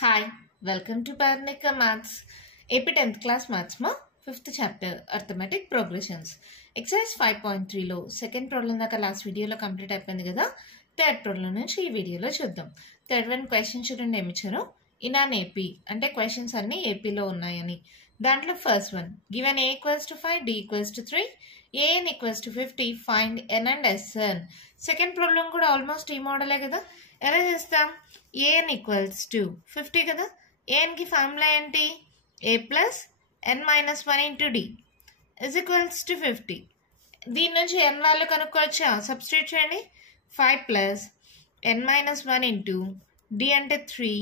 Hi, welcome to Paranika Maths. AP 10th class Maths ma 5th chapter Arithmetic Progressions. Exercise 5.3 లో second problem దాకా last వీడియోలో complete అయిపోయింది కదా. Third problem నుంచి ఈ వీడియోలో చూద్దాం. థర్డ్ వన్ క్వశ్చన్ చూడండి ఏమి ఇచ్చారు. ఇన్ అన్ ఏపీ అంటే క్వశ్చన్స్ అన్ని ఏపీలో ఉన్నాయని. దాంట్లో first one given a equals to 5, d equals to 3, an equals to 50, find n and sn. Second problem కూడా ఆల్మోస్ట్ ఈ మోడలే కదా. ఎలా చేస్తాం? an ఈక్వల్స్ టు 50 కదా. an కి ఫార్ములా ఏంటి? a plus n minus 1 into D is equals to 50. దీని నుంచి n వాల్యూ కనుక్కోవచ్చా? సబ్స్టిట్యూట్ చేయండి. 5 plus n minus 1 into D అంటే 3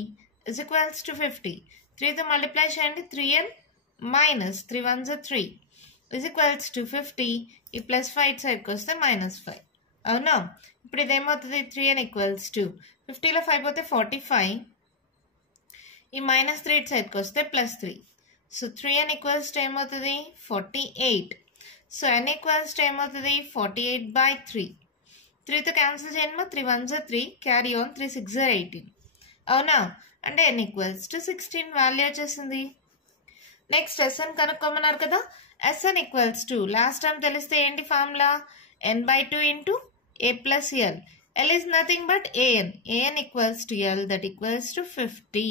ఇజ్ ఈక్వల్స్ టు 50. 3తో మల్టిప్లై చేయండి. 3n minus 3 1s 3 is equals to 50. ఈ ప్లస్ 5 ఇటు సైడ్కి వస్తే మైనస్ 5. అవునా? ఇప్పుడు ఇదేమవుతుంది? 3n ఈక్వల్స్ టు 50లో 5 పోతే 45. ఈ మైనస్ 3 ఇటు సైడ్కి వస్తే plus 3. So 3n equals to ఏమవుతుంది? 48. సో n ఈక్వల్స్ టు ఏమవుతుంది? 48/3. 3తో క్యాన్సిల్ చేయండి. 3 1s 3 క్యారీ ఆన్. 3 6 18. అవునా? అంటే n ఈక్వల్స్ టు 16 వాల్యూ వచ్చేసింది. నెక్స్ట్ ఎస్ఎన్ కనుక్కోమన్నారు కదా. SN equals to last time తెలిస్తే ఏంటి ఫార్ములా? n/2 into a plus L. L is nothing but an. an equals to L that equals to 50.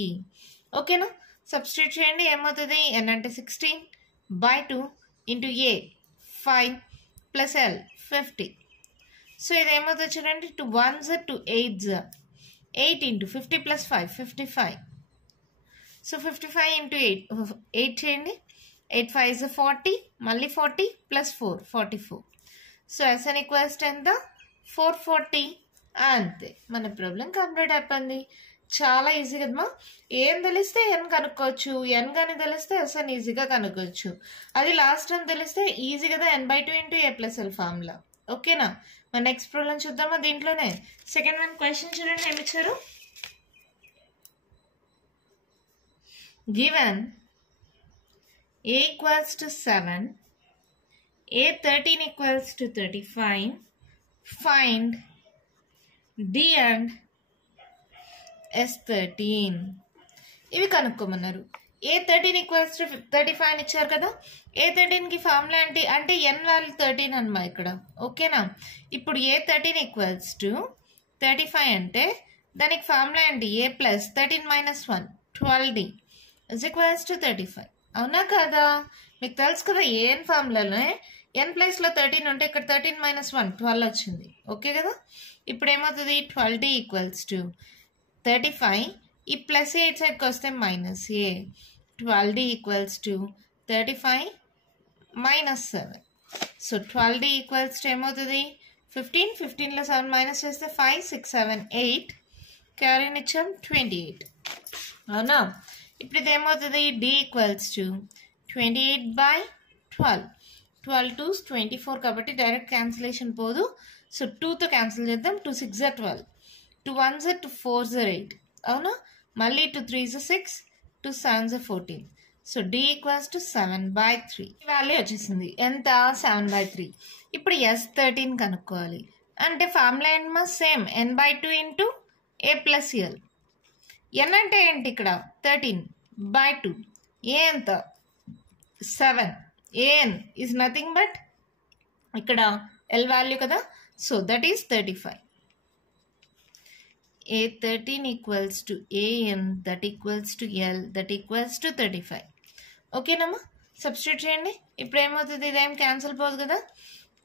ఓకేనా? Substitute చేయండి. ఏమవుతుంది? n అంటే 16/2 into a 5 plus L 50. So ఇది ఏమవుతుంది చూడండి. 2 1s 2 8s 8 into 50 plus 5 55. So 55 into 8 చేయండి. 8 5s 40 మళ్ళీ 40 plus 4 44. So SN equals to ఎంత? 440. అంతే, మన ప్రాబ్లం కంప్లీట్ అయిపోయింది. చాలా ఈజీ కదమ్మా. ఏం తెలిస్తే ఎన్ కనుక్కోవచ్చు, ఎన్ కానీ తెలిస్తే ఎస్ఎన్ ఈజీగా కనుక్కోవచ్చు. అది లాస్ట్ టైం తెలిస్తే ఈజీ కదా. n/2 into a plus L formula. ఓకేనా? మన నెక్స్ట్ ప్రాబ్లం చూద్దామా. దీంట్లోనే సెకండ్ వన్ క్వశ్చన్ చూడండి ఏమి ఇచ్చారు. Given a equals to 7, a 13 equals to 35, find d and s13. ఇవి కనుక్కోమన్నారు. a 13 ఈక్వల్స్ టు 35 అని ఇచ్చారు కదా. a 13కి ఫార్ములా ఏంటి అంటే n వాల్యూ 13 అన్నమా ఇక్కడ. ఓకేనా? ఇప్పుడు a 13 ఈక్వల్స్ టు 35 అంటే దానికి ఫార్ములా ఏంటి? a plus 13 minus 1 12d is equals to 35. అవునా కదా? మీకు తెలుసు కదా an ఫార్ములాలోనే n ప్లేస్లో 13 ఉంటే ఇక్కడ 13 మైనస్ 1 12 వచ్చింది. ఓకే కదా? ఇప్పుడు ఏమవుతుంది? 12d equals to 35. ఈ ప్లస్ ఎయిట్ సైడ్కి వస్తే minus A. 12d equals to 35 minus 7. So 12d equals to ఏమవుతుంది? 15. 15లో 7 మైనస్ చేస్తే 5 6 7 8 క్యారీని ఇచ్చాం 28. అవునా? ఇప్పుడు ఇది ఏమవుతుంది? d equals to 28/12. 12 2s 24 కాబట్టి డైరెక్ట్ క్యాన్సిలేషన్ పోదు. సో 2తో క్యాన్సిల్ చేద్దాం. 2 6 12, 2 1s 2 4s 8. అవునా? మళ్ళీ 2 3s 6, 2 7s 14. So d equals to 7/3 value వచ్చేసింది. ఎంత? 7/3. ఇప్పుడు s13 కనుక్కోవాలి. అంటే ఫార్ములా ఏంటమ్మా? Same n/2 into a plus L. n అంటే ఏంటి ఇక్కడ? 13/2. a ఎంత? 7. an ఈజ్ నథింగ్ బట్ ఇక్కడ ఎల్ వాల్యూ కదా. So that is 35. a 13 equals to an that equals to L that equals to 35. ఓకేనమ్మా? సబ్స్టిట్యూట్ చేయండి. ఇప్పుడు ఏమవుతుంది? ఇదేం క్యాన్సిల్ పోదు కదా.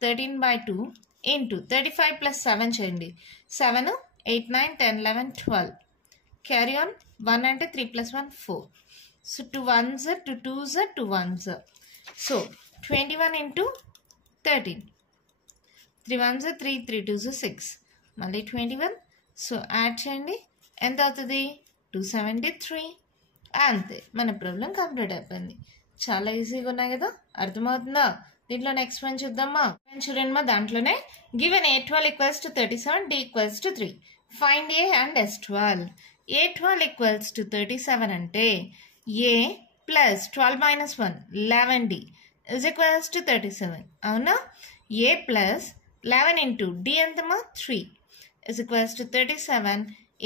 13/2 ఇంటూ 35 ప్లస్ 7 చేయండి. 7 8 9 10 11 12 క్యారీ ఆన్. 1 అంటే 3 plus 1 4. So 2 1s 2 2s 2 1s. So 21 into 13. 3 1s 3 3 2s 6 మళ్ళీ 21. సో యాడ్ చేయండి. ఎంత అవుతుంది? 273. అంతే, మన ప్రాబ్లం కంప్లీట్ అయిపోయింది. చాలా ఈజీగా ఉన్నాయి కదా. అర్థమవుతుందా? దీంట్లో నెక్స్ట్ వన్ చూద్దామా. చూడండి దాంట్లోనే given a 12 equals to 37, d equals to 3, find a and s12. a 12 equals to 37 అంటే a plus 12 minus 1 11d is equals to 37. అవునా? a plus 11 into d ఎంతమా? 3 is equals to 37.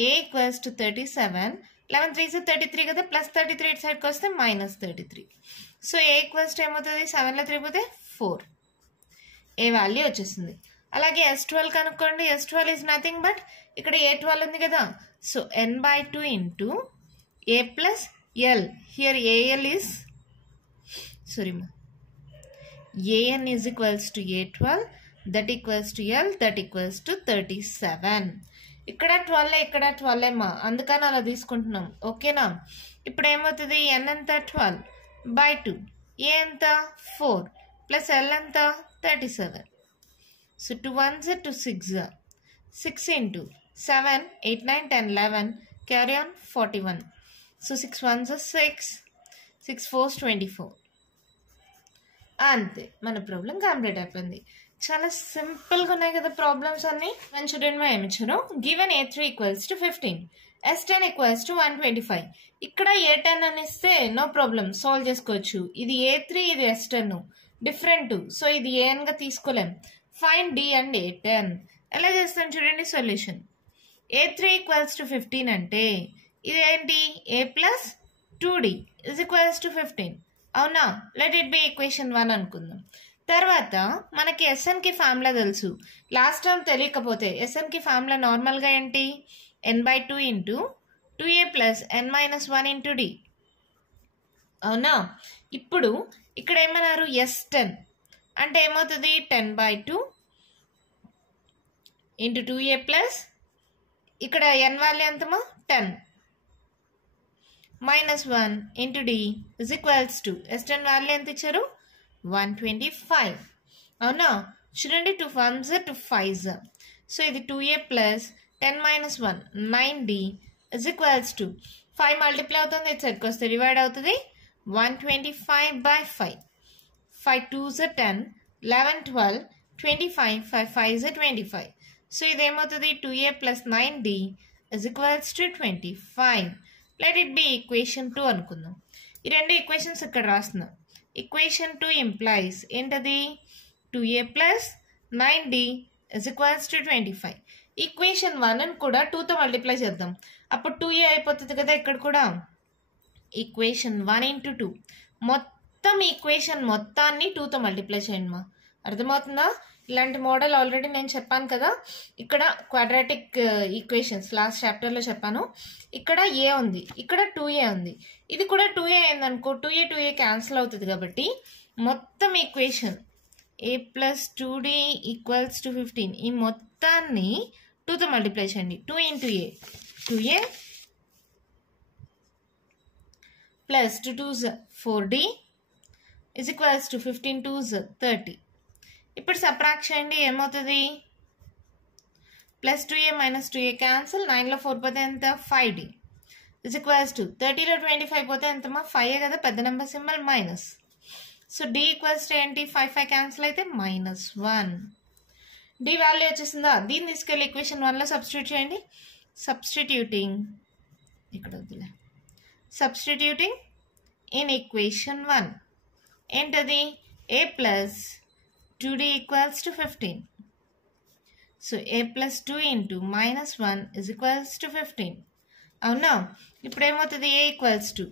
a equals to 37 11 3 33 కదా, plus 33 ఇటు సైడ్కి వస్తే minus 33. So A equals to ఏమవుతుంది, 7లో 3 పోతే 4, ఏ value వచ్చేసింది. అలాగే S12 కనుక్కోండి. S12 ఈజ్ నథింగ్ బట్ ఇక్కడ A12 ఉంది కదా, so n/2 into A plus L. Here AL is AN is equals to A12, that equals to L, that equals to 37. ఇక్కడ 12 ఇక్కడ 12 ఏమా, అందుకని అలా తీసుకుంటున్నాం. ఓకేనా. ఇప్పుడు ఏమవుతుంది, n ఎంత 12/2, A ఎంత 4 ప్లస్ L ఎంత 37. So 2 1s 2 6, 6 into 7 8 9 10 11, carry on 41. So 6 1s 6, 6 4s 24. అంతే, మన ప్రాబ్లం కంప్లీట్ అయిపోయింది. చాలా సింపుల్గా ఉన్నాయి కదా ప్రాబ్లమ్స్ అన్ని. మనం చూడండి, మా ఏమి ఇచ్చారు, given A3 equals to 15, S10 equals to 125. ఇక్కడ A10 అని ఇస్తే నో ప్రాబ్లం, సాల్వ్ చేసుకోవచ్చు. ఇది A3, ఇది S10 డిఫరెంట్, సో ఇది ఏఎన్గా తీసుకోలేం. Find D and A10. ఎలా చేస్తాం చూడండి సొల్యూషన్. A3 ఈక్వల్స్ టు 15 అంటే ఇదేంటి, A plus 2D is equals to 15. అవునా, లెట్ ఇట్ బి ఈక్వేషన్ 1 అనుకుందాం. తర్వాత మనకి SNకి ఫార్ములా తెలుసు. లాస్ట్ టైం తెలియకపోతే SNకి ఫార్ములా నార్మల్గా ఏంటి, n/2 into 2A plus n-1 into D. అవునా. ఇప్పుడు ఇక్కడ ఏమన్నారు, S10 అంటే ఏమవుతుంది, 10/2 ఇంటూ 2A ప్లస్ ఇక్కడ n వాల్యూ ఎంతమో 10 -1 into D is equals to S10 value ఎంత ఇచ్చారు, 125. అవునా. చూడండి, 2 1s 2 5s, సో ఇది 2A plus 10 -1 9D is equals to 5 multiply అవుతుంది, ఇటు సైడ్కి వస్తే డివైడ్ అవుతుంది, 125/5. 5 2s 10, 11 12 25, 5 5s 25. సో ఇదేమవుతుంది, 2A plus 9D is equals to 25. Let it be equation 2 అనుకుందాం. ఈ రెండు ఈక్వేషన్స్ ఇక్కడ రాస్తున్నాం. ఈక్వేషన్ 2 ఇంప్లైస్ ఏంటది, 2A plus 9D is equals to 25. Equation 1 కూడా 2తో మల్టిప్లై చేద్దాం, అప్పుడు 2A అయిపోతుంది కదా. ఇక్కడ కూడా ఈక్వేషన్ 1 ఇంటూ 2, మొత్తం ఈక్వేషన్ మొత్తాన్ని 2తో మల్టిప్లై చేయండి మా. అర్థమవుతుందా. ఇలాంటి మోడల్ ఆల్రెడీ నేను చెప్పాను కదా, ఇక్కడ క్వాడ్రాటిక్ ఈక్వేషన్స్ లాస్ట్ చాప్టర్లో చెప్పాను. ఇక్కడ A ఉంది, ఇక్కడ 2A ఉంది, ఇది కూడా 2A అయిందనుకో, 2A క్యాన్సిల్ అవుతుంది కాబట్టి మొత్తం equation A plus 2D equals to 15, ఈ మొత్తాన్ని 2తో మల్టిప్లై చేయండి. 2 into A, 2A plus 2 2s 4D is equals to 15 2s 30. ఇప్పుడు సబ్ట్రాక్ట్ చేయండి, ఏమవుతుంది, plus 2A minus 2A cancel, 9లో 4 పోతే ఎంత 5D ఇజ్ ఈక్వల్స్ టు 30లో 25 పోతే ఎంతమా 5 కదా, పెద్ద number symbol minus. So D equals to ఏంటి, 5 5 క్యాన్సిల్ అయితే -1. D వాల్యూ వచ్చేసిందా, దీన్ని తీసుకెళ్ళి ఈక్వేషన్ 1లో సబ్స్టిట్యూట్ చేయండి. సబ్స్టిట్యూటింగ్ ఇక్కడ వద్దులే, సబ్స్టిట్యూటింగ్ ఇన్ ఈక్వేషన్ 1 ఏంటది, A plus 2D equals to 15. So A plus 2 into -1 is equals to 15. అవునా. ఇప్పుడు ఏమవుతుంది, A ఈక్వల్స్ టు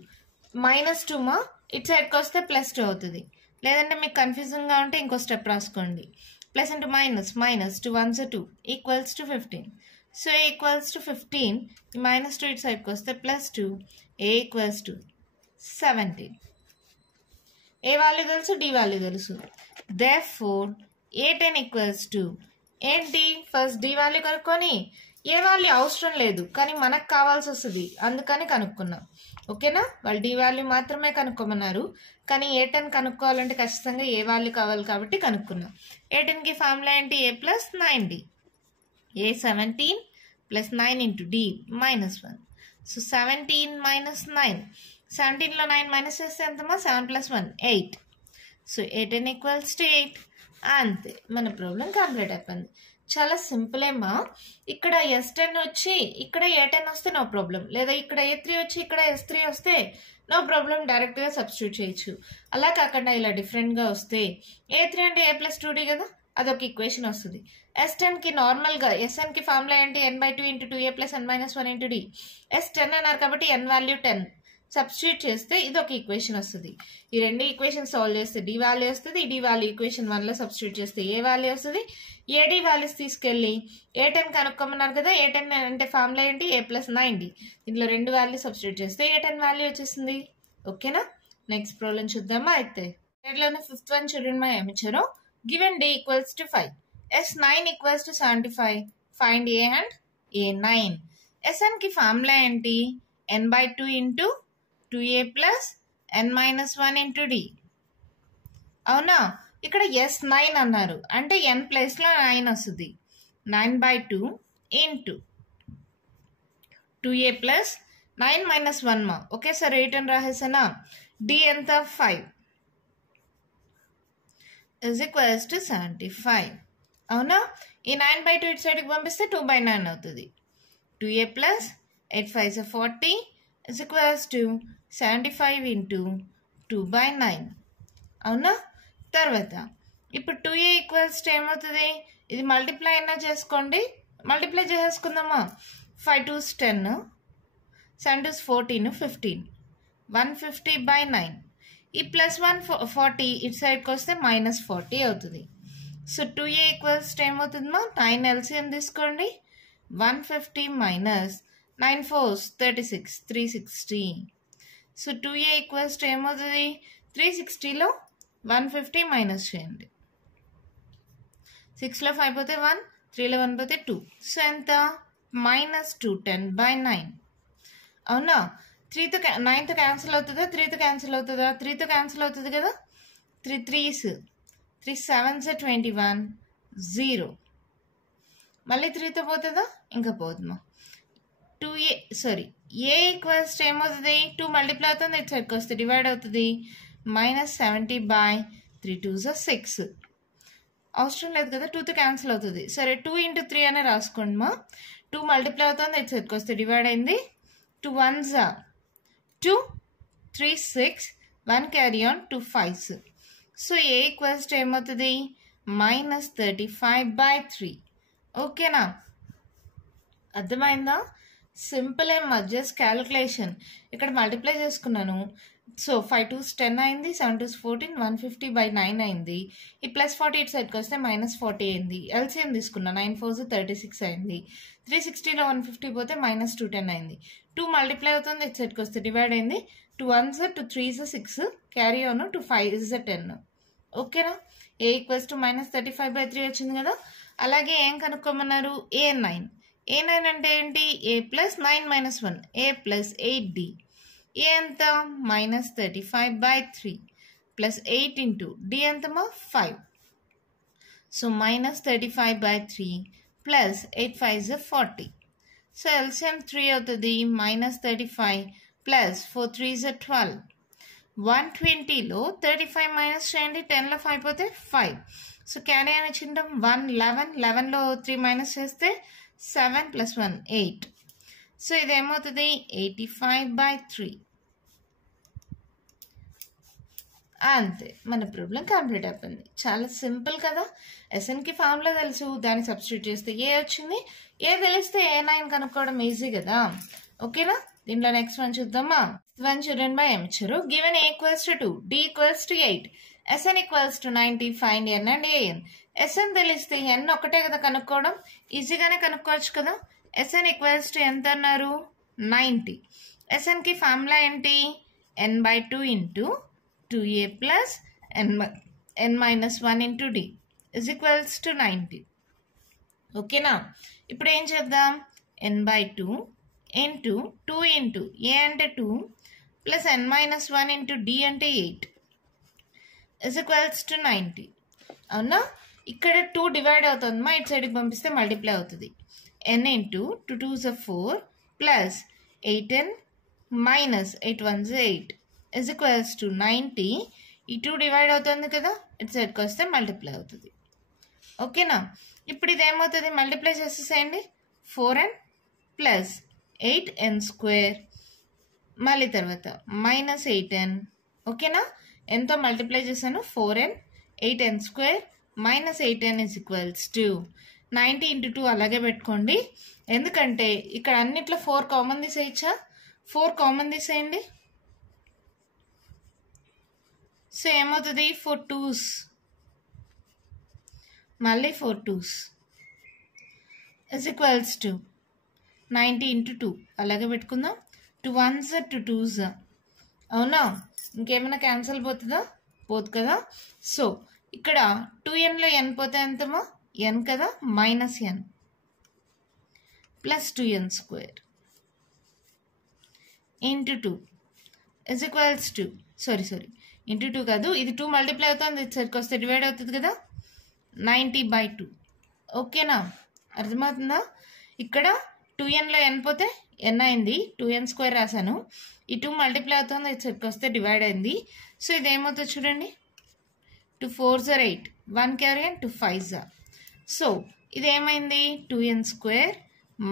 -2 మా, ఇటు సైడ్కి వస్తే +2 అవుతుంది. లేదంటే మీకు కన్ఫ్యూజన్గా ఉంటే ఇంకో స్టెప్ రాసుకోండి, plus into minus, 2 1s 2 equals to 15. So A equals to 15, -2 ఇటు సైడ్కి వస్తే +2, A equals to 17. A value తెలుసు, D వాల్యూ తెలుసు. Therefore A10 ఈక్వల్స్ టు ఏంటి, ఫస్ట్ D వాల్యూ కనుక్కొని, ఏ వాల్యూ అవసరం లేదు కానీ మనకు కావాల్సి వస్తుంది అందుకని కనుక్కున్నాం. ఓకేనా. వాళ్ళు D వాల్యూ మాత్రమే కనుక్కోమన్నారు, కానీ A10 కనుక్కోవాలంటే ఖచ్చితంగా ఏ వాల్యూ కావాలి కాబట్టి కనుక్కున్నాం. A10కి ఫార్ములా ఏంటి, A plus 9D. A 17 plus 9 into D -1. So 17 - 9, 17లో 9 minus చేస్తే ఎంతమా, 7 + 1 8. So A10 equals to 8. అంతే, మన ప్రాబ్లం కంప్లీట్ అయిపోయింది. చాలా సింపుల్ ఏమా. ఇక్కడ S10 వచ్చి ఇక్కడ A10 వస్తే నో ప్రాబ్లం, లేదా ఇక్కడ A3 వచ్చి ఇక్కడ S3 వస్తే నో ప్రాబ్లం, డైరెక్ట్గా సబ్స్టిట్యూట్ చేయొచ్చు. అలా కాకుండా ఇలా డిఫరెంట్గా వస్తే A3 అంటే A ప్లస్ 2D కదా, అదొక ఈక్వేషన్ వస్తుంది. S10కి నార్మల్గా SNకి ఫార్ములా ఏంటి, n/2 × 2a + n-1 × d. S10 అన్నారు కాబట్టి n వాల్యూ 10 సబ్స్టిట్యూట్ చేస్తే ఇది ఒక ఈక్వేషన్ వస్తుంది. ఈ రెండు ఈక్వేషన్ సాల్వ్ చేస్తే d వాల్యూ వస్తుంది. d వాల్యూ ఈక్వేషన్ 1లో సబ్స్టిట్యూట్ చేస్తే a వాల్యూ వస్తుంది. ad వాల్యూస్ తీసుకెళ్ళి a10 కనుక్కోమన్నారు కదా, a10 అంటే ఫార్ములా ఏంటి, a + 9d. దీంట్లో రెండు వాల్యూ సబ్స్టిట్యూట్ చేస్తే a10 వాల్యూ వచ్చేసింది. ఓకేనా, నెక్స్ట్ ప్రాబ్లం చూద్దామా. అయితే లోనే 5th వన్ చూడండి మా ఏమి ఇచ్చారో. Given d = 5, S9 = 75, find a and a9. SNకి ఫార్ములా ఏంటి, n/2 × 2a + n-1 × d. అవునా, ఇక్కడ S9 అన్నారు అంటే n ప్లేస్లో 9 వస్తుంది. 9/2 × 2a + 9 - 1 ఒకేసారి 8 అని రాసేసానా. d ఎంత 5 = 75. అవునా, ఈ 9/2 ఇటు సైడ్కి పంపిస్తే 2/9 అవుతుంది. 2a + 8 × 5 = 40 = 75 × 2/9. అవునా, తర్వాత ఇప్పుడు 2a = ఏమవుతుంది, ఇది మల్టిప్లై అయినా చేసుకోండి, మల్టిప్లై చేసేసుకుందామా. 5 2s 10, 7 2s 14, 15, 150/9. ఈ +1 40 ఇటు సైడ్కి వస్తే -40 అవుతుంది. సో 2a = ఏమవుతుందమ్మా, 9 LCM తీసుకోండి. 150 - 9 4s 36, 360. సో 2a = ఏమవుతుంది, 360లో 150 మైనస్ చేయండి. 6లో 5 పోతే 1, 3లో 1 పోతే 2. సో ఎంత, -210/9. అవునా, 3తో 9తో క్యాన్సిల్ అవుతుందా, 3తో క్యాన్సిల్ అవుతుందా, 3తో క్యాన్సిల్ అవుతుంది కదా. 3 3s 3 7s 21, 0. మళ్ళీ 3తో పోతుందా, ఇంకా పోతుందా. a = ఏమవుతుంది, 2 మల్టిప్లై అవుతుంది, ఇటు సైడ్కి వస్తే డివైడ్ అవుతుంది. -70/3 2s 6. అవసరం లేదు కదా, 2తో క్యాన్సిల్ అవుతుంది. సరే 2 × 3 అనే రాసుకోండి మా. 2 మల్టిప్లై అవుతుంది, ఇటు సైడ్కి వస్తే డివైడ్ అయింది. 2 1s 2, 3 6, 1 carry on 2 5s. So a = ఏమవుతుంది, -35/3. ఓకేనా, అర్థమైందా. సింపుల్ ఏమో, జస్ట్ క్యాలిక్యులేషన్. ఇక్కడ మల్టిప్లై చేసుకున్నాను. సో 5 2s 10 అయింది, 7 2s 14, 150/9 అయింది. ఈ +40 ఇటు సైడ్కి వస్తే -40 అయింది. LCM తీసుకున్నా, 9 4s 36 అయింది. 360లో 150 పోతే -210 అయింది. 2 మల్టిప్లై అవుతుంది, ఇటు సైడ్కి వస్తే డివైడ్ అయింది. 2 1s 2 3s 6, carry on 2 5s 10. ఓకేనా, a = -35/3 వచ్చింది కదా. అలాగే ఏం కనుక్కోమన్నారు, a9. a9 అంటే ఏంటి, a + 9 - 1, a + 8d. a ఎంత, -35/3 + 8 × d ఎంతమా, 5. So -35/3 + 8 5s 40. So LCM 3 అవుతుంది. -35 + 4 3s 12. 120లో 35 మైనస్ చేయండి, 10లో 5 పోతే 5. సో క్యారీ అని వచ్చింటాం 1 11, 11లో 3 మైనస్ చేస్తే 7 + 1 8. సో ఇదేమవుతుంది 85/3. అంతే, మన ప్రాబ్లం కంప్లీట్ అయిపోయింది. చాలా సింపుల్ కదా. SNకి ఫార్ములా తెలుసు, దాన్ని సబ్స్టిట్యూట్ చేస్తే ఏ వచ్చింది, ఏ తెలిస్తే a9 కనుక్కోవడం ఈజీ కదా. ఓకేనా, దీంట్లో నెక్స్ట్ వన్ చూద్దామా. వన్ చూడండి బా ఏమి ఇచ్చారు. Given a = 2, d = 8, SN = 90, find n and an. SN తెలిస్తే n ఒకటే కదా కనుక్కోవడం, ఈజీగానే కనుక్కోవచ్చు కదా. SN = ఎంత అన్నారు, 90. SNకి ఫార్ములా ఏంటి, n/2 × 2a + n-1 × d = 90. ఓకేనా, ఇప్పుడు ఏం చేద్దాం, n/2 × 2 × a అంటే 2 + n-1 × d అంటే 8 = 90. అవునా, ఇక్కడ 2 డివైడ్ అవుతుందమ్మా, ఇటు సైడ్కి పంపిస్తే మల్టిప్లై అవుతుంది. n × 2 2s 4 + 8n - 8 1s 8 = 90. ఈ 2 డివైడ్ అవుతుంది కదా, ఇటు సైడ్కి వస్తే మల్టిప్లై అవుతుంది. ఓకేనా, ఇప్పుడు ఇది ఏమవుతుంది, మల్టిప్లై చేసేసేయండి. 4n + 8n², మళ్ళీ తర్వాత -8n. ఓకేనా, ఎంతో మల్టిప్లై చేశాను, 4n 8n² minus 8n is equals to 90 into 2 అలాగే పెట్టుకోండి. ఎందుకంటే ఇక్కడ అన్నిట్లో 4 కామన్ తీసేయచ్చా? 4 కామన్ తీసేయండి. సో ఏమవుతుంది? 4 2s, మళ్ళీ 4 2s is equals to 90 into 2 అలాగే పెట్టుకుందాం. 2 1s 2 2s, అవునా? ఇంకేమైనా క్యాన్సిల్ పోతుందా? పోదు కదా. సో ఇక్కడ 2nలో n పోతే ఎంతమో n కదా, minus n plus 2n square into 2 is equals to sorry into 2 కాదు, ఇది 2 మల్టిప్లై అవుతుంది, ఇది సరికి వస్తే డివైడ్ అవుతుంది కదా, 90/2. ఓకేనా? అర్థమవుతుందా? ఇక్కడ 2nలో n పోతే n అయింది, 2n స్క్వేర్ రాశాను. ఈ 2 మల్టిప్లై అవుతుంది, ఇది సరికి వస్తే డివైడ్ అయింది. సో ఇది ఏమవుతుంది చూడండి, 2 4s are 8, 1 carry and 2 5s are. So ఇది ఏమైంది? 2n స్క్వేర్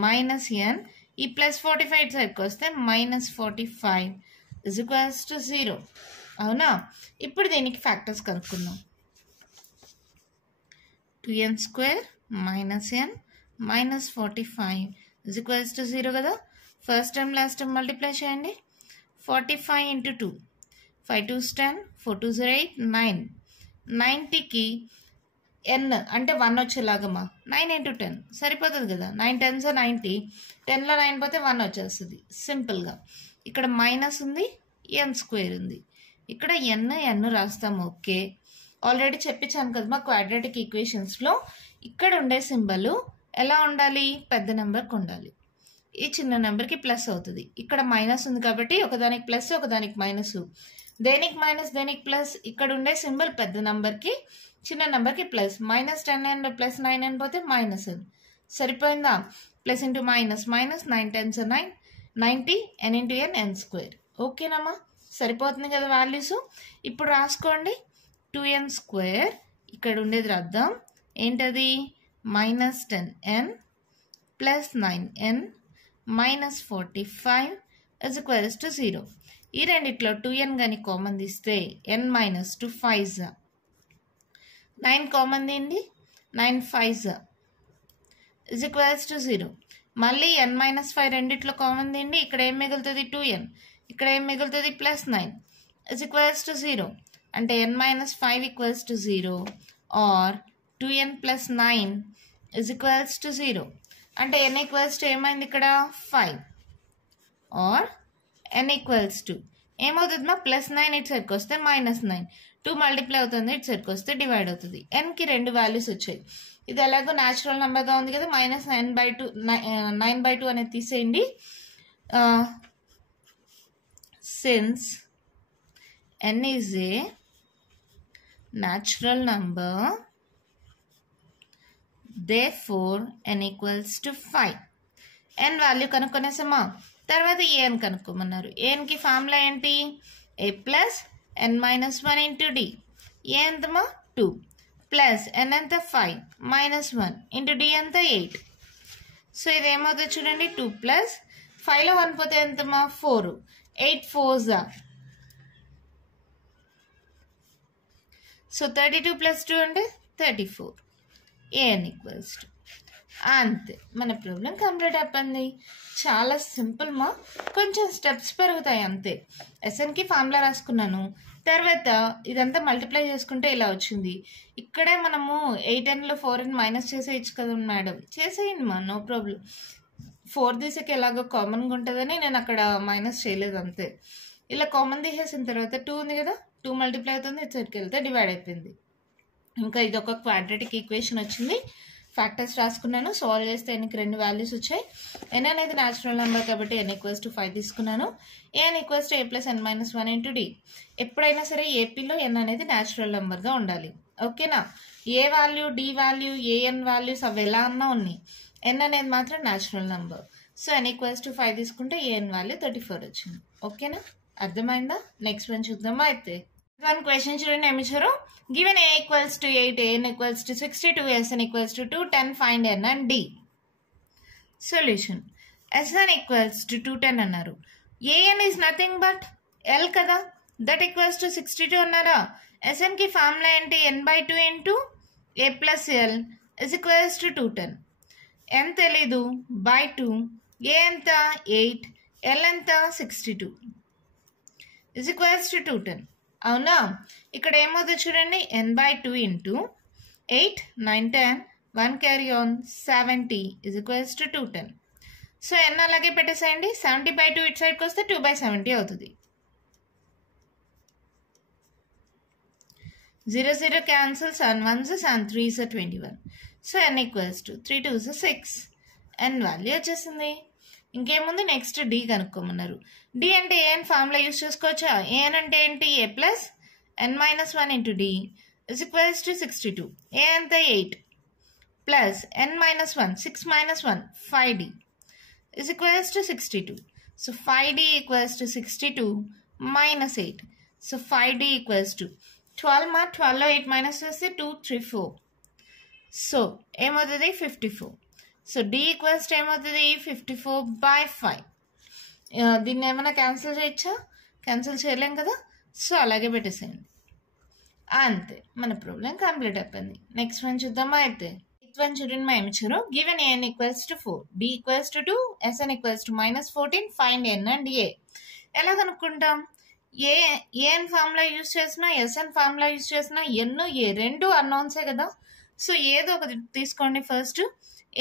మైనస్ n, ఈ ప్లస్ 45 సరికి వస్తే మైనస్ 45 ఇజ్ ఈక్వల్స్ టు 0. అవునా? ఇప్పుడు దీనికి ఫ్యాక్టర్స్ కనుక్కుందాం. 2n square minus n minus 45 is equals to 0 కదా. First time last time multiply చేయండి. 45 ఇంటూ 2, 5 2s 10, 4 2s 8, 9. 90కి n అంటే 1 వచ్చేలాగమ్మా, 9 into 10 సరిపోతుంది కదా. 9 10s 90, 10లో 9 పోతే 1 వచ్చేస్తుంది సింపుల్గా. ఇక్కడ మైనస్ ఉంది, n స్క్వేర్ ఉంది, ఇక్కడ n రాస్తాము. ఓకే, ఆల్రెడీ చెప్పించాను కదా మా క్వాడ్రాటిక్ ఈక్వేషన్స్లో ఇక్కడ ఉండే సింబల్ ఎలా ఉండాలి? పెద్ద నెంబర్కి ఉండాలి. ఈ చిన్న నెంబర్కి ప్లస్ అవుతుంది. ఇక్కడ మైనస్ ఉంది కాబట్టి ఒకదానికి ప్లస్ ఒకదానికి మైనస్. దేనికి మైనస్ దేనికి ప్లస్? ఇక్కడ ఉండే సింబల్ పెద్ద నెంబర్కి, చిన్న నెంబర్కి ప్లస్. మైనస్ 10 అండ్ ప్లస్ 9 అని పోతే మైనస్ అని. సరిపోయిందా? Plus into minus minus, 9 10s 9, 90, n into n n square. ఓకేనమ్మా? సరిపోతుంది కదా వాల్యూస్. ఇప్పుడు రాసుకోండి. 2n స్క్వేర్ ఇక్కడ ఉండేది రాద్దాం. ఏంటది? Minus 10n plus 9n minus 45 is equals to 0. ఈ రెండిట్లో 2n కానీ కామన్ తీస్తే n మైనస్ 2 5s, 9 కామన్ తీయండి, 9 5s ఇజ్ ఈక్వల్స్ టు 0. మళ్ళీ n మైనస్ 5 రెండిట్లో కామన్ తీయండి. ఇక్కడ ఏం మిగులుతుంది? 2n. ఇక్కడ ఏం మిగులుతుంది? Plus 9 is equals to 0. అంటే n minus 5 equals to 0 or 2n plus 9 is equals to 0. అంటే n ఈక్వల్స్ టు ఏమైంది ఇక్కడ? 5 ఆర్ n ఈక్వల్స్ టు ఏమవుతుంది మా? ప్లస్ 9 ఇటు సరికి వస్తే మైనస్ 9, 2 మల్టిప్లై అవుతుంది, ఇటు సరికి వస్తే డివైడ్ అవుతుంది. nకి 2 వాల్యూస్ వచ్చాయి. ఇది ఎలాగో న్యాచురల్ నెంబర్గా ఉంది కదా, మైనస్ 9/2 అనేది తీసేయండి. Since n is a natural number, therefore n equals to 5. n వాల్యూ కనుక్కొనేసామా? తర్వాత an కనుక్కోమన్నారు. anకి ఫార్ములా ఏంటి? a plus n minus 1 into d. a ఎంతమా? 2 ప్లస్ n ఎంత? 5 మైనస్ 1 ఇంటూ d ఎంత? 8. సో ఇది ఏమవుతుంది చూడండి, 2 ప్లస్ 5లో 1 పోతే ఎంతమా? 4, 8 4s. సో 32 ప్లస్ 2 అంటే 34. an ఈక్వల్స్ టు అంతే. మన ప్రాబ్లం కంప్లీట్ అయిపోయింది. చాలా సింపుల్ మా, కొంచెం స్టెప్స్ పెరుగుతాయి అంతే. ఎస్ఎన్కి ఫార్ములా రాసుకున్నాను, తర్వాత ఇదంతా మల్టిప్లై చేసుకుంటే ఇలా వచ్చింది. ఇక్కడే మనము 8nలో 4n మైనస్ చేసేయచ్చు కదా మేడం. చేసేయండి మా, నో ప్రాబ్లం. 4 తీసేకి ఎలాగో కామన్గా ఉంటుందని నేను అక్కడ మైనస్ చేయలేదు అంతే. ఇలా కామన్ తీసేసిన తర్వాత 2 ఉంది కదా, 2 మల్టిప్లై అవుతుంది, ఇటు సైడ్కి వెళ్తే డివైడ్ అయిపోయింది. ఇంకా ఇది ఒక క్వాడ్రాటిక్ ఈక్వేషన్ వచ్చింది. ఫ్యాక్టర్స్ రాసుకున్నాను, సాల్వ్ చేస్తే ఎన్కి 2 వాల్యూస్ వచ్చాయి. n అనేది న్యాచురల్ నెంబర్ కాబట్టి n ఈక్వల్స్ టు 5 తీసుకున్నాను. an equals to a plus n minus 1 into d. ఎప్పుడైనా సరే ఏపీలో n అనేది న్యాచురల్ నెంబర్గా ఉండాలి. ఓకేనా? A value, D value, an values అవి ఎలా అన్నా ఉన్నాయి, n అనేది మాత్రం natural number. So n equals to 5 తీసుకుంటే an వాల్యూ 34 వచ్చింది. ఓకేనా? అర్థమైందా? నెక్స్ట్ వన్ చూద్దామా అయితే. వన్ క్వశ్చన్ చూడండి ఏమి ఇచ్చారు. Given a equals to 8, an equals to 62, sn equals to 2, 10 find n and d. Solution. sn equals to 210 అన్నారు. an is nothing but l కదా, దట్ ఈక్వల్స్ టు 62 అన్నారా. sn కి formula ఏంటి? n/2 into a plus l is equals to 210. n తెలీదు by 2, a ఎంత 8, l ఎంత 62 is equals to 210. అవునా? ఇక్కడ ఏమవుతుంది చూడండి, n by 2 into 8, 9, 10, 1 carry on 70 is equals to 210. So n అలాగే పెట్టేసేయండి. 70 by 2 ఇటు సైడ్కి వస్తే 2 by 70 అవుతుంది. 0 0 cancels, and 1s and 3s 21. So n equals to 3 2s 6. n value వచ్చేసింది. ఇంకేముంది, నెక్స్ట్ డి కనుక్కోమన్నారు. డి అంటే ఏఎన్ ఫార్ములా యూజ్ చేసుకోవచ్చా? ఏఎన్ అంటే ఏంటి, A plus n minus 1 into d is equals to 62. A ఎంత 8 plus n minus 1, 6 minus 1, 5d is equals to 62. So 5d equals to 62 minus 8. So 5d equals to 12 ma 12 లో 8 minus చేస్తే 2 3 4. So ఏమవుతుంది 54. So d equals to ఏమవుతుంది 54 by 5. దీన్ని ఏమైనా cancel చేయొచ్చా? Cancel చేయలేం కదా. సో అలాగే పెట్టేసేయండి. అంతే, మన ప్రాబ్లం కంప్లీట్ అయిపోయింది. నెక్స్ట్ వన్ చూద్దామా? అయితే వన్ చూడండి, మా ఏమిచ్చారు, given an equals to 4, d equals to 2, sn equals to -14, find n and a. ఎలా కనుక్కుంటాం? ఏఎన్ ఫార్ములా యూజ్ చేసినా ఎస్ఎన్ ఫార్ములా యూజ్ చేసినా ఎన్ ఏ రెండు అన్నౌన్సే కదా. సో ఏదో ఒకటి తీసుకోండి. ఫస్ట్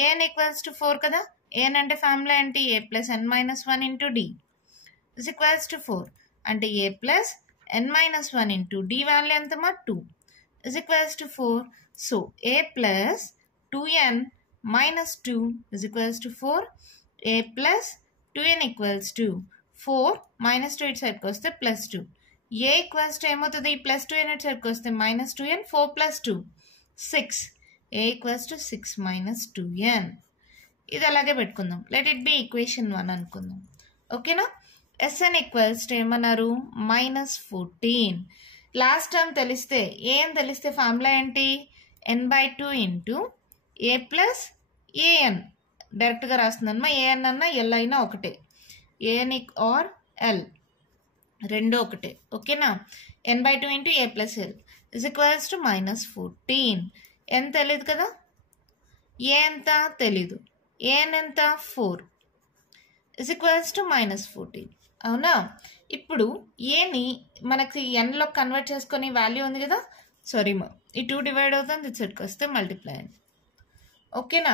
ఏఎన్ ఈక్వల్స్ టు 4 కదా. ఏఎన్ అంటే ఫార్ములా ఏంటి, A plus n minus 1 into d is equals to 4. అంటే A plus n minus 1 into d value ఎంతమా 2 is equals to 4. So A plus 2n minus 2 is equals to 4. a plus 2n equals to 4 minus 2 ఇటు సైడ్కి వస్తే plus 2. a equals to ఏమవుతుంది, plus 2n ఇటు సైడ్కి వస్తే minus 2n, 4 plus 2 6. a equals to 6 minus 2n. ఇది అలాగే పెట్టుకుందాం. లెట్ ఇట్ బి ఈక్వేషన్ 1 అనుకుందాం. ఓకేనా? sn ఈక్వల్స్ టు ఏమన్నారు, -14. లాస్ట్ టర్మ్ తెలిస్తే ఏం తెలిస్తే ఫార్ములా ఏంటి, n by 2 into A plus AN డైరెక్ట్గా రాస్తుందన్నమా. ఏఎన్ అన్నా ఎల్ అయినా ఒకటే, ఏఎన్ ఆర్ ఎల్ రెండు ఒకటే. ఓకేనా? N by 2 into A plus L is equals to -14. N తెలీదు కదా, ఏ ఎంత తెలీదు, ఏఎన్ ఎంత 4 ఇస్ ఈక్వల్స్ టు -14. అవునా? ఇప్పుడు ఏని మనకి ఎన్లో కన్వర్ట్ చేసుకొని వాల్యూ ఉంది కదా, సారీ ఈ 2 డివైడ్ అవుతుంది, ఇటు సైడ్కి వస్తే మల్టిప్లై అయింది. ఓకేనా?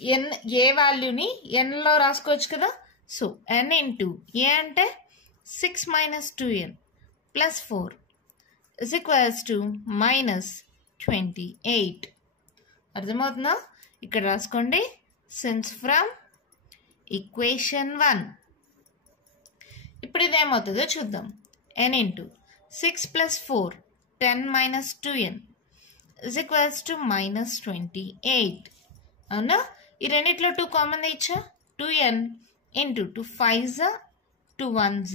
ఎన్ ఏ వాల్యూని ఎన్లో రాసుకోవచ్చు కదా. సో ఎన్ ఇంటూ ఏ అంటే 6 minus 2n plus 4 is equals to -28. అర్థమవుతుందా? ఇక్కడ రాసుకోండి, సిన్స్ ఫ్రమ్ ఈక్వేషన్ 1. ఇప్పుడు ఇది ఏమవుతుందో చూద్దాం. n into 6 plus 4 10 minus 2n is equals to -28. అవునా? ఈ రెండిట్లో 2 కామన్ ఇచ్చా, 2n into 2 5s 2 1s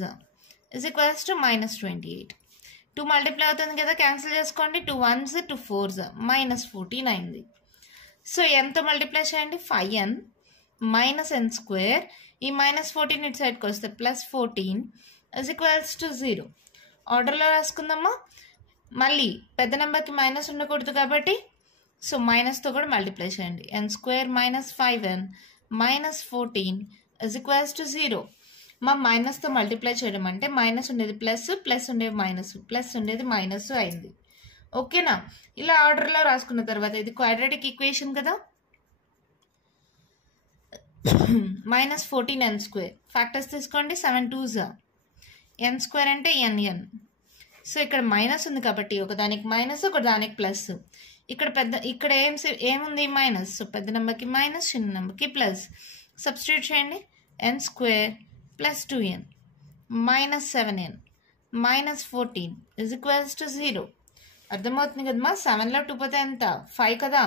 is equals to -28. 2 multiply అవుతుంది కదా, క్యాన్సిల్ చేసుకోండి. 2 1s 2 4s -14 అయింది. సో ఎంతో మల్టిప్లై చేయండి, 5n మైనస్ n స్క్వేర్, ఈ -14 ఇటు సైడ్కి వస్తే +14 is equals to 0. ఆర్డర్లో రాసుకుందామా. మళ్ళీ పెద్ద నెంబర్కి మైనస్ ఉండకూడదు కాబట్టి సో మైనస్తో కూడా మల్టిప్లై చేయండి. n square -5n -14 is equals to 0. మా మైనస్తో మల్టిప్లై చేయడం అంటే మైనస్ ఉండేది ప్లస్, ప్లస్ ఉండేది మైనస్, ప్లస్ ఉండేది మైనస్ అయింది. ఓకేనా? ఇలా ఆర్డర్లో రాసుకున్న తర్వాత ఇది క్వాడ్రాటిక్ ఈక్వేషన్ కదా. -14n స్క్వేర్ ఫ్యాక్టర్స్ తీసుకోండి, 7 2s n స్క్వేర్ అంటే n. సో ఇక్కడ మైనస్ ఉంది కాబట్టి ఒకదానికి మైనస్ ఒకదానికి ప్లస్. ఇక్కడ ఏముంది మైనస్. సో పెద్ద నెంబర్కి మైనస్, చిన్న నెంబర్కి ప్లస్. సబ్స్టిట్యూట్ చేయండి. n square plus 2n -7n -14 is equals to 0. అర్థమవుతుంది కదమ్మా. 7లో 2 పోతే ఎంత 5 కదా,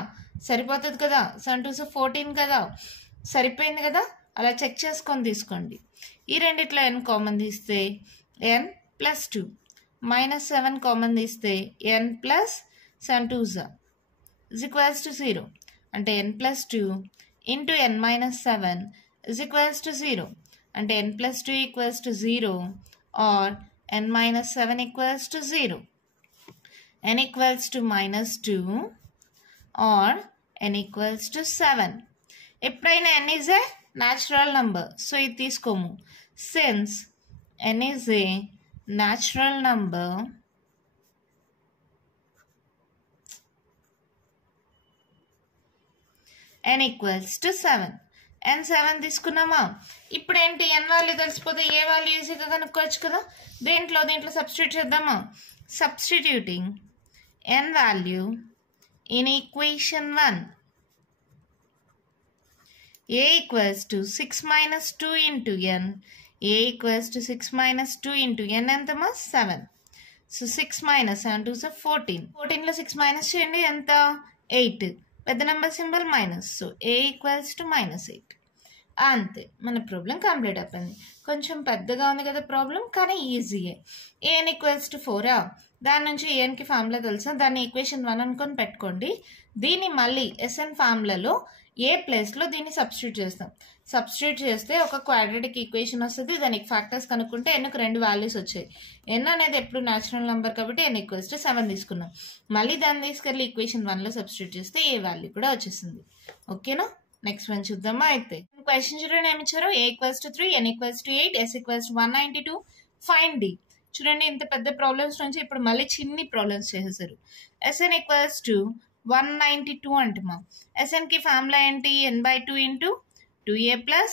సరిపోతుంది కదా. 7 2s 14 కదా, సరిపోయింది కదా. అలా చెక్ చేసుకొని తీసుకోండి. ఈ రెండిట్లో n కామన్ తీస్తే n +2 -7 కామన్ తీస్తే n +7 2s is equals to 0. అంటే n +2 into n -7 is equals to 0. అంటే n +2 equals to 0 or n -7 equals to 0. n equals to -2 or n equals to 7. ఎప్పుడైనా n is a natural number. So ఇది తీసుకోము. Since n is a natural number, n equals to 7. n 7 తీసుకున్నామా? ఇప్పుడు ఏంటి n value తెలిసిపోతే ఏ value ఈజీగా కనుక్కోవచ్చు కదా. దీంట్లో substitute చేద్దామా? Substituting n value in equation 1, a equals to 6 minus 2 into n. a equals to 6 minus 2 into n ఎంతమా? 7. So 6 minus 7 2 is 14. 14 లో 6 minus చేయండి ఎంత? 8. పెద్ద number symbol minus. So a equals to -8. అంతే, మన ప్రాబ్లం కంప్లీట్ అయిపోయింది. కొంచెం పెద్దగా ఉంది కదా ప్రాబ్లం, కానీ ఈజీయే. an equals to 4. దాని నుంచి ఏఎన్కి ఫార్ములా తెలుసా? దాన్ని ఈక్వేషన్ 1 అనుకొని పెట్టుకోండి. దీన్ని మళ్ళీ ఎస్ఎన్ ఫార్ములాలో ఏ ప్లేస్లో దీన్ని సబ్స్టిట్యూట్ చేస్తాం. సబ్స్టిట్యూట్ చేస్తే ఒక క్వాడ్రాటిక్ ఈక్వేషన్ వస్తుంది. దానికి ఫ్యాక్టర్స్ కనుక్కుంటే ఎన్కు 2 వాల్యూస్ వచ్చాయి. ఎన్ అనేది ఎప్పుడు న్యాచురల్ నెంబర్ కాబట్టి n equals to 7 తీసుకున్నాం. మళ్ళీ దాన్ని తీసుకెళ్ళి ఈక్వేషన్ 1లో సబ్స్టిట్యూట్ చేస్తే ఏ వాల్యూ కూడా వచ్చేసింది. ఓకేనా? నెక్స్ట్ వన్ చూద్దామా. అయితే క్వశ్చన్ చూడండి ఏమి ఇచ్చారు. a equals to 3, n equals to 8, s equals to 192, find d. చూడండి ఇంత పెద్ద ప్రాబ్లమ్స్ నుంచి ఇప్పుడు మళ్ళీ చిన్ని ప్రాబ్లమ్స్ చేసేసారు. Sn equals to 192 అంటమా. Snకి ఫార్ములా ఏంటి? n/2 into 2a plus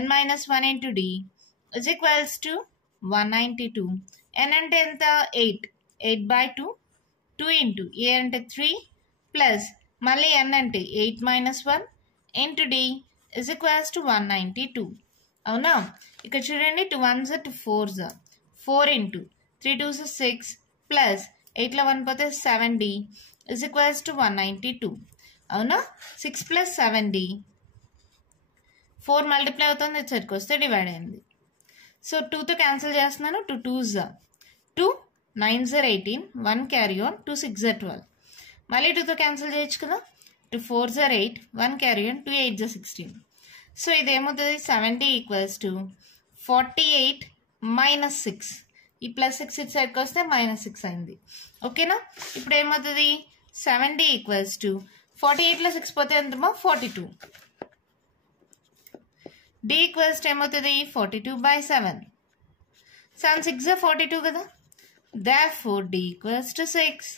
n minus 1 into d is equals to 192. n అంటే ఎంత? 8. 8/2 2 into a అంటే 3 plus మళ్ళీ n అంటే 8 minus 1 into d is equals to 192. అవునా? ఇక్కడ చూడండి 2 1s 2 4s 4 into 3 2s 6 plus 8లో 1 పోతే 7d is equals to 192. అవునా? 6 plus 7d 4 మల్టిప్లై అవుతుంది, ఇచ్చరికి వస్తే డివైడ్ అయింది. సో 2తో క్యాన్సిల్ చేస్తున్నాను. 2 2s 2 9s 18 1 carry on 2 6s 12. మళ్ళీ 2తో క్యాన్సిల్ చేయొచ్చు కదా. 2 4s 8 1 carry on 2 8s 16. So ఇదేమవుతుంది? 70 ఈక్వల్స్ టు 48 minus 6. ఈ ప్లస్ 6 ఇటు సైడ్కి వస్తే -6 అయింది. ఓకేనా? ఇప్పుడు ఏమవుతుంది? 70 ఈక్వల్స్ టు 48లో 6 పోతే ఎంతమో? 42. d ఈక్వల్స్ టు ఏమవుతుంది? 42/7. 7 6 42 కదా. therefore d equals to 6.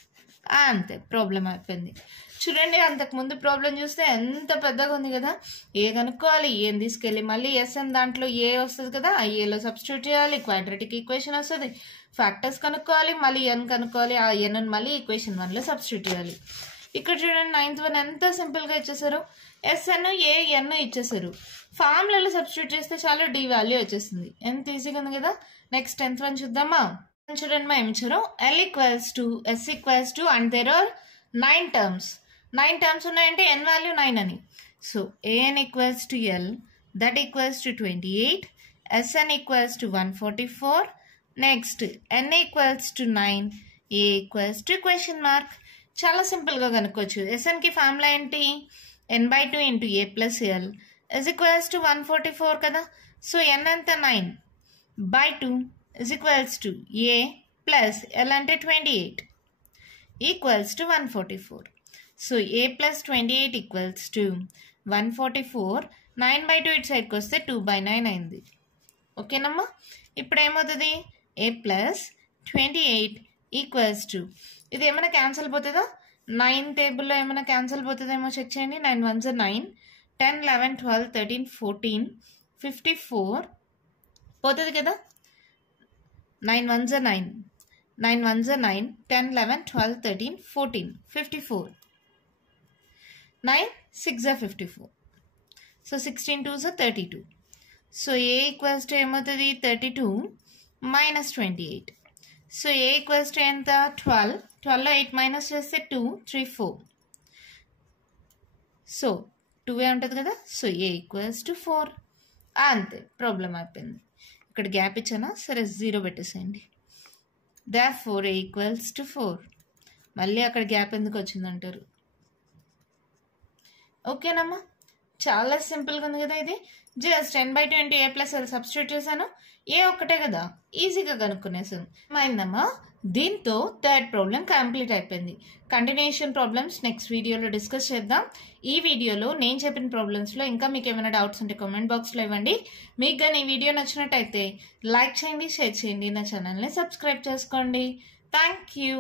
అంతే, ప్రాబ్లం అయిపోయింది. చూడండి అంతకుముందు ప్రాబ్లం చూస్తే ఎంత పెద్దగా ఉంది కదా. ఏ కనుక్కోవాలి, ఏం తీసుకెళ్ళి మళ్ళీ ఎస్ఎన్ దాంట్లో ఏ వస్తుంది కదా, ఆ ఏలో సబ్స్టిట్యూట్ చేయాలి, క్వాడ్రాటిక్ ఈక్వేషన్ వస్తుంది, ఫ్యాక్టర్స్ కనుక్కోవాలి, మళ్ళీ ఎన్ కనుక్కోవాలి, ఆ ఎన్ మళ్ళీ ఈక్వేషన్ 1లో సబ్స్టిట్యూట్ చేయాలి. ఇక్కడ చూడండి 9th వన్ ఎంత సింపుల్గా ఇచ్చేసారు. ఎస్ఎన్ ఏ ఎన్ ఇచ్చేసారు. ఫార్ములలో సబ్స్టిట్యూట్ చేస్తే చాలా డి వాల్యూ వచ్చేస్తుంది. ఎంత ఈజీగా ఉంది కదా. నెక్స్ట్ 10th వన్ చూద్దామా. చూడండి మా ఏమి ఇచ్చారు. L equals to S equals to and there are 9 terms. 9 terms ఉన్నాయంటే n వాల్యూ 9 అని. So an equals to L, that equals to 28, Sn equals to 144, next n equals to 9, a equals to question mark. చాలా సింపుల్గా కనుక్కోవచ్చు. Snకి formula ఏంటి? n/2 into a plus L is equals to 144 కదా. So n అంతా 9/2 is equals to a plus L అంటే 28 equals to 144. So a plus 28 equals to 144. 9/2 ఇటు సైడ్కి వస్తే 2/9 అయింది. ఓకేనమ్మా. ఇప్పుడు ఏమవుతుంది? a plus 28 ఈక్వల్స్ టు, ఇది ఏమైనా క్యాన్సిల్ పోతుందా? 9 టేబుల్లో ఏమైనా క్యాన్సిల్ పోతుందేమో చెక్ చేయండి. 9 1s 9, 10 11 12 13 14 54 పోతుంది కదా. 9 1s 9, 9 1s 9, 10 11 12 13 14 54, 9 6 54. So 16 2s 32. So a equals to ఏమవుతుంది? 32 minus 28. So a equals to ఎంత? 12. 12లో 8 మైనస్ చేస్తే 2 3 4. సో 2 ఉంటుంది కదా. So a equals to 4. అంతే, ప్రాబ్లం అయిపోయింది. ఇక్కడ గ్యాప్ ఇచ్చానా? సరే 0 పెట్టేసేయండి. therefore a equals to 4. మళ్ళీ అక్కడ గ్యాప్ ఎందుకు వచ్చిందంటారు. ఓకేనమ్మా. చాలా సింపుల్గా ఉంది కదా ఇది. Just 10/20 a plus L substitute చేశాను. ఏ ఒక్కటే కదా, ఈజీగా కనుక్కునేసాను. అయిందమ్మా. దీంతో థర్డ్ ప్రాబ్లం కంప్లీట్ అయిపోయింది. కంటిన్యూషన్ ప్రాబ్లమ్స్ నెక్స్ట్ వీడియోలో డిస్కస్ చేద్దాం. ఈ వీడియోలో నేను చెప్పిన ప్రాబ్లమ్స్లో ఇంకా మీకు ఏమైనా డౌట్స్ ఉంటే కామెంట్ బాక్స్లో ఇవ్వండి. మీకు కానీ ఈ వీడియో నచ్చినట్టయితే లైక్ చేయండి, షేర్ చేయండి, నా ఛానల్ని సబ్స్క్రైబ్ చేసుకోండి. Thank you.